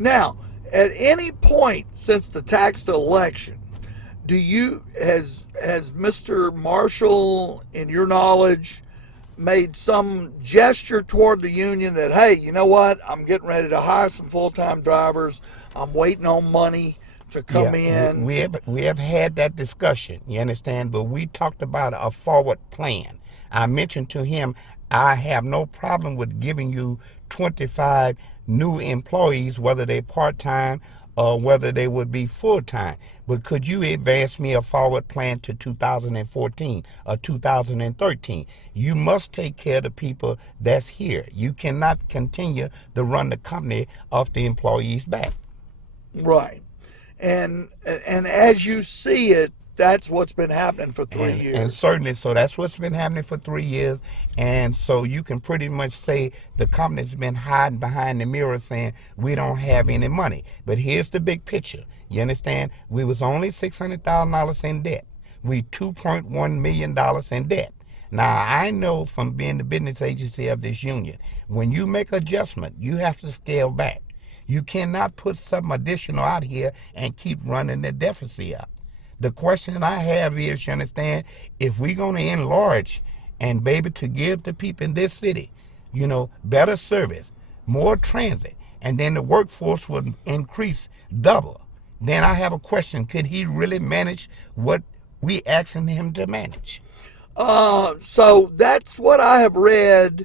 Now, at any point since the tax election, has Mr. Marshall, in your knowledge, made some gesture toward the union that, hey, you know what, I'm getting ready to hire some full-time drivers, I'm waiting on money to come Yeah, in? we have had that discussion, you understand, but we talked about a forward plan. I mentioned to him, I have no problem with giving you 25 new employees, whether they part-time or whether they would be full-time. But could you advance me a forward plan to 2014 or 2013? You must take care of the people that's here. You cannot continue to run the company off the employees' back. Right. And as you see it, that's what's been happening for 3 And years. certainly, so that's what's been happening for 3 years. And so you can pretty much say the company's been hiding behind the mirror saying we don't have any money. But here's the big picture. You understand? We was only $600,000 in debt. We $2.1 million in debt. Now, I know from being the business agency of this union, when you make adjustment, you have to scale back. You cannot put something additional out here and keep running the deficit up. The question I have is, you understand, if we're going to enlarge and be able to give the people in this city, better service, more transit, and then the workforce would increase double, then I have a question. Could he really manage what we asking him to manage? So that's what I have read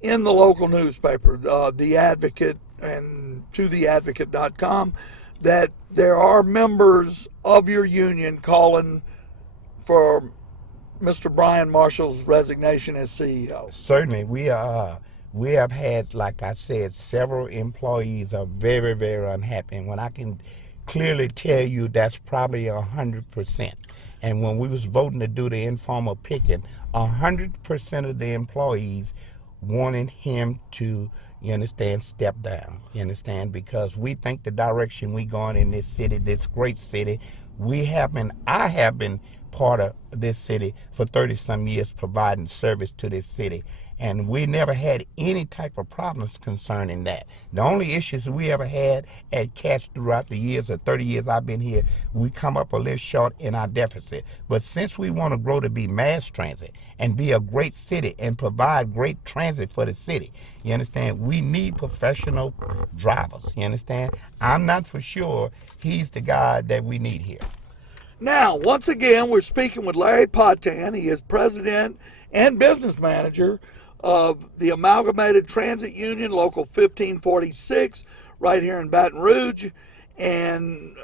in the local newspaper, The Advocate, and to theadvocate.com, that there are members of your union calling for Mr. Brian Marshall's resignation as CEO. Certainly, we have had, like I said, several employees are very, very unhappy. And when I can clearly tell you that's probably 100%. And when we was voting to do the informal picking, 100% of the employees wanted him to, you understand, step down. You understand? Because we think the direction we going in this city, this great city, I have been part of this city for 30 some years providing service to this city. And we never had any type of problems concerning that. The only issues we ever had at CATS throughout the years, the 30 years I've been here, we come up a little short in our deficit. But since we want to grow to be mass transit and be a great city and provide great transit for the city, you understand, we need professional drivers, you understand? I'm not for sure he's the guy that we need here. Now, once again, we're speaking with Larry Patin. He is president and business manager of the Amalgamated Transit Union Local 1546 right here in Baton Rouge. And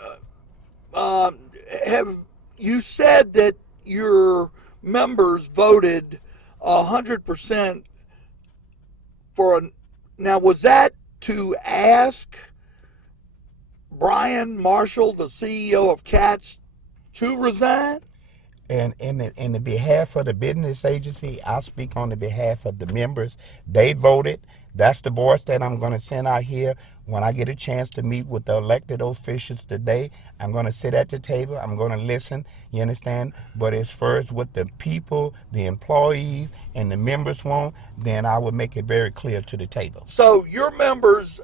have you said that your members voted 100% now was that to ask Brian Marshall, the CEO of CATS, to resign? And in the behalf of the business agency, I speak on the behalf of the members. They voted. That's the voice that I'm going to send out here. When I get a chance to meet with the elected officials today, I'm going to sit at the table. I'm going to listen, you understand? But as far as what the people, the employees, and the members want, then I would make it very clear to the table. So your members,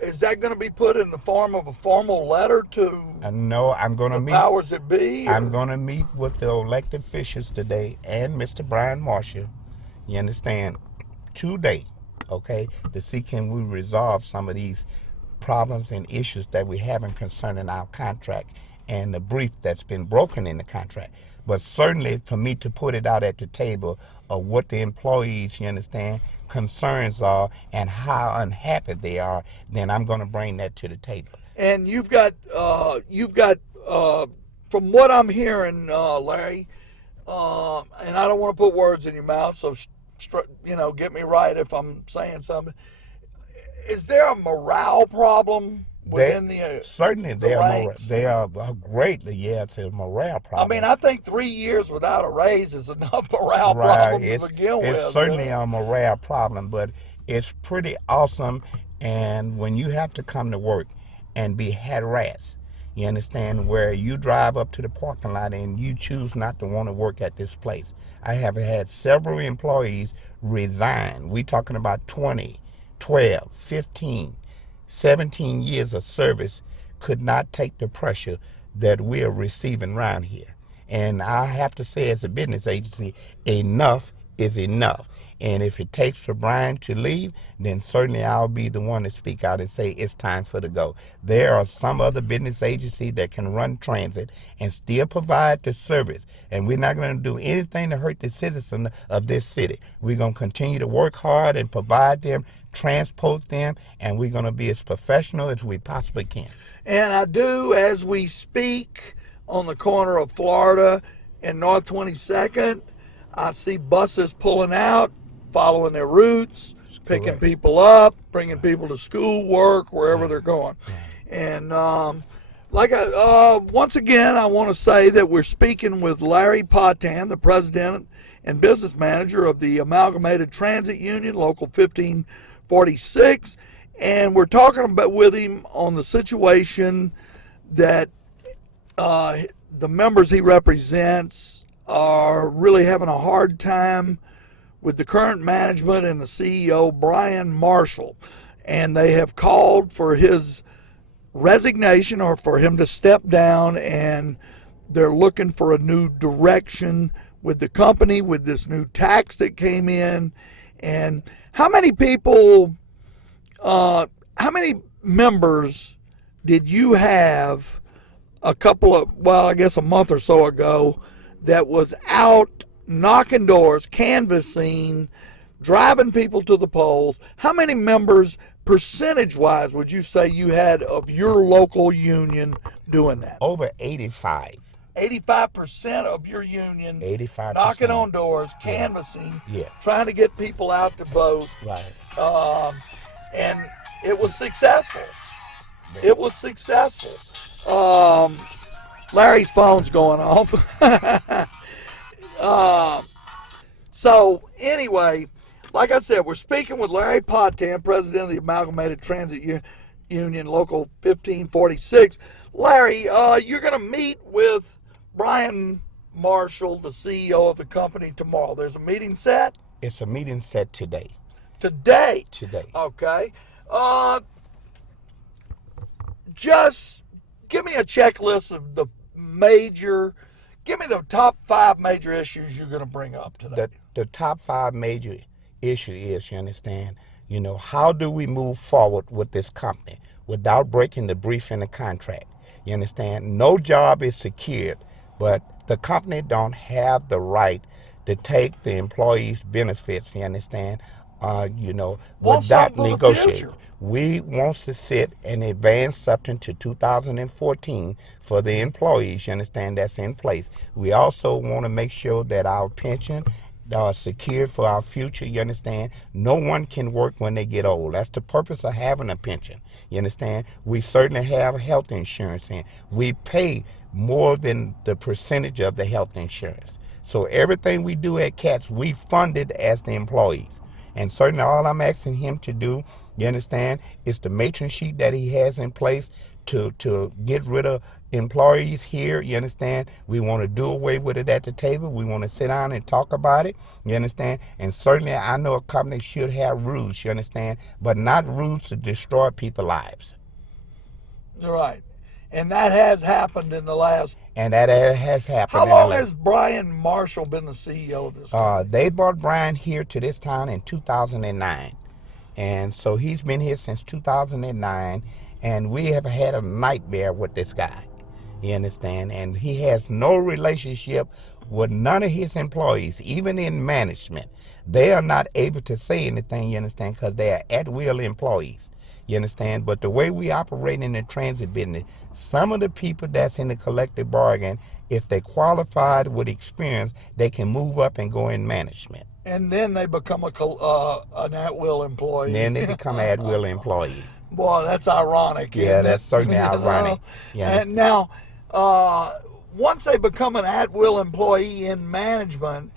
is that going to be put in the form of a formal letter to No, I'm going to the meet. powers that be? I'm going to meet with the elected officials today and Mr. Brian Marshall, you understand, today, okay, to see can we resolve some of these problems and issues that we having concerning our contract and the brief that's been broken in the contract. But certainly for me to put it out at the table of what the employees, you understand, concerns are and how unhappy they are, then I'm going to bring that to the table. And you've got from what I'm hearing, Larry, and I don't want to put words in your mouth, so get me right if I'm saying something. Is there a morale problem within certainly the ranks? They are greatly, yeah, it's a morale problem. I mean, I think 3 years without a raise is enough morale problem to begin with. It's certainly a morale problem, but it's pretty awesome. And when you have to come to work and be harassed, you understand, where you drive up to the parking lot and you choose not to want to work at this place. I have had several employees resign. We talking about 20, 12, 15, 17 years of service could not take the pressure that we are receiving around here. And I have to say, as a business agency, enough is enough. And if it takes for Brian to leave, then certainly I'll be the one to speak out and say it's time for the go. There are some other business agencies that can run transit and still provide the service. And we're not going to do anything to hurt the citizens of this city. We're going to continue to work hard and provide them, transport them, and we're going to be as professional as we possibly can. And I do, as we speak, on the corner of Florida and North 22nd, I see buses pulling out, following their routes, picking people up, bringing people to school, work, wherever they're going. And once again, I want to say that we're speaking with Larry Patin, the president and business manager of the Amalgamated Transit Union Local 1546, and we're talking about with him on the situation that the members he represents are really having a hard time with the current management and the CEO, Brian Marshall. And they have called for his resignation or for him to step down, and they're looking for a new direction with the company, with this new tax that came in. And how many people, how many members did you have a month or so ago that was out knocking doors, canvassing, driving people to the polls? How many members, percentage-wise, would you say you had of your local union doing that? Over 85. 85% of your union 85%. knocking on doors, canvassing, Yeah. trying to get people out to vote. Right. And it was successful. It was successful. Larry's phone's going off. So anyway, like I said, we're speaking with Larry Patin, president of the Amalgamated Transit Union Local 1546. Larry, you're going to meet with Brian Marshall, the CEO of the company, tomorrow. There's a meeting set? It's a meeting set today. Today? Today. Okay. Just give me a checklist of give me the top 5 major issues you're going to bring up today. The top 5 major issue is, you understand, how do we move forward with this company without breaking the brief in the contract? You understand? No job is secured, but the company don't have the right to take the employees' benefits, you understand, without negotiating. We want to sit and advance something to 2014 for the employees, you understand, that's in place. We also want to make sure that our pension are secure for our future, you understand. No one can work when they get old. That's the purpose of having a pension, you understand. We certainly have health insurance, and we pay more than the percentage of the health insurance. So everything we do at CATS, we fund it as the employees. And certainly all I'm asking him to do, you understand, is the matron sheet that he has in place to get rid of employees here, you understand. We want to do away with it at the table. We want to sit down and talk about it, you understand. And certainly I know a company should have rules, you understand, but not rules to destroy people's lives. Right. And that has happened in the last... And that has happened. How long has Brian Marshall been the CEO of this company? They brought Brian here to this town in 2009. And so he's been here since 2009. And we have had a nightmare with this guy. You understand? And he has no relationship with none of his employees, even in management. They are not able to say anything, you understand, because they are at-will employees. You understand? But the way we operate in the transit business, some of the people that's in the collective bargain, if they qualified with experience, they can move up and go in management. And then they become an at-will employee. Then they become an at-will employee. Boy, that's ironic. Yeah, that's certainly ironic. And now, once they become an at-will employee in management,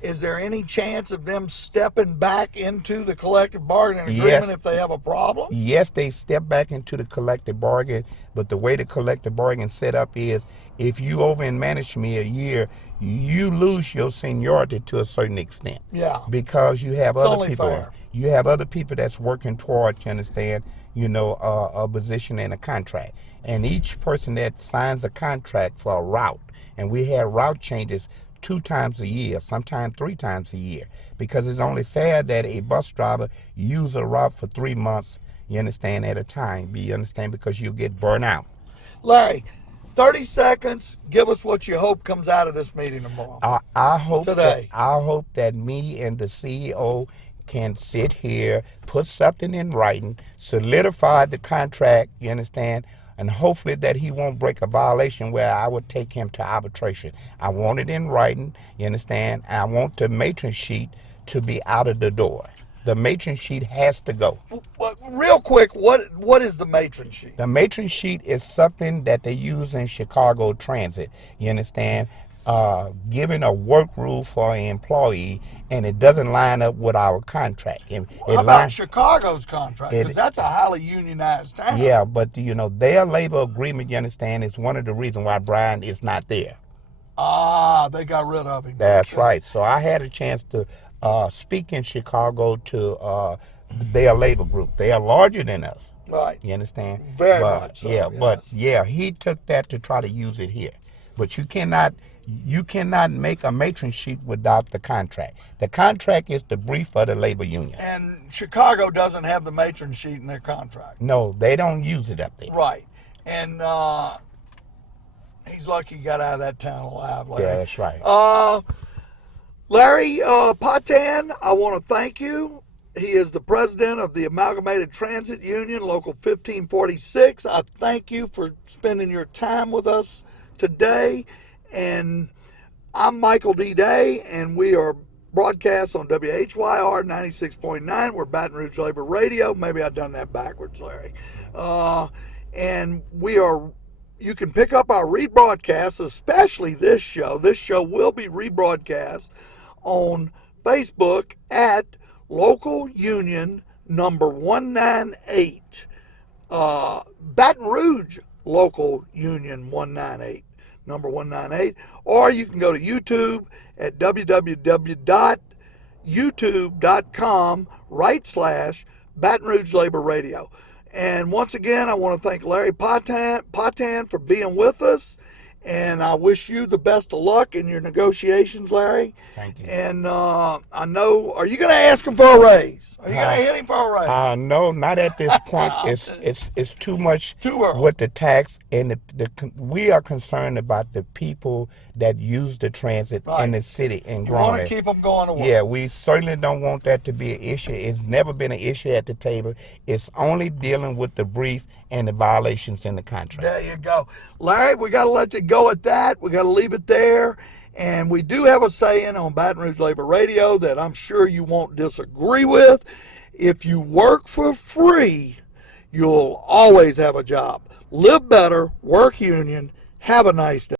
is there any chance of them stepping back into the collective bargaining Yes. agreement if they have a problem? Yes, they step back into the collective bargain, but the way the collective bargain set up is if you over and manage me a year, you lose your seniority to a certain extent. Yeah. Because you have It's other only people. fair. You have other people that's working towards, you understand, a position in a contract. And each person that signs a contract for a route, and we have route changes 2 times a year, sometimes 3 times a year, because it's only fair that a bus driver use a route for 3 months, you understand, at a time. You understand, because you get burnt out. Larry, 30 seconds. Give us what you hope comes out of this meeting tomorrow. I hope Today. that me and the CEO can sit here, put something in writing, solidify the contract, you understand, and hopefully that he won't break a violation where I would take him to arbitration. I want it in writing, you understand, and I want the matron sheet to be out of the door. The matron sheet has to go. Well, real quick, what is the matron sheet? The matron sheet is something that they use in Chicago Transit, you understand, giving a work rule for an employee, and it doesn't line up with our contract. How about Chicago's contract? Because that's a highly unionized town. Yeah, but their labor agreement, you understand, is one of the reasons why Brian is not there. Ah, they got rid of him. That's right. So I had a chance to speak in Chicago to their labor group. They are larger than us. Right. You understand? Very much so, Yeah, yes. but yeah, he took that to try to use it here. But you cannot make a matron sheet without the contract. The contract is the brief of the labor union. And Chicago doesn't have the matron sheet in their contract. No, they don't use it up there. Right. And he's lucky he got out of that town alive, Larry. Yeah, that's right. Larry Patin, I want to thank you. He is the president of the Amalgamated Transit Union Local 1546. I thank you for spending your time with us today. And I'm Michael D. Day, and we are broadcast on WHYR 96.9. We're Baton Rouge Labor Radio. Maybe I've done that backwards, Larry. And you can pick up our rebroadcasts, especially this show. This show will be rebroadcast on Facebook at Local Union number 198. Baton Rouge Local Union 198. Number 198, or you can go to YouTube at www.youtube.com/Baton Rouge Labor Radio. And once again, I want to thank Larry Patin for being with us, and I wish you the best of luck in your negotiations, Larry. Thank you. And I know, are you going to ask him for a raise? Are you going to hit him for a raise? No, not at this point. It's too much Too early. with the tax, and we are concerned about the people that use the transit in the city and You want growing. to keep them going to work. Yeah, we certainly don't want that to be an issue. It's never been an issue at the table. It's only dealing with the brief and the violations in the contract. There you go. Larry, we got to let you go at that. We got to leave it there. And we do have a saying on Baton Rouge Labor Radio that I'm sure you won't disagree with. If you work for free, you'll always have a job. Live better, work union. Have a nice day.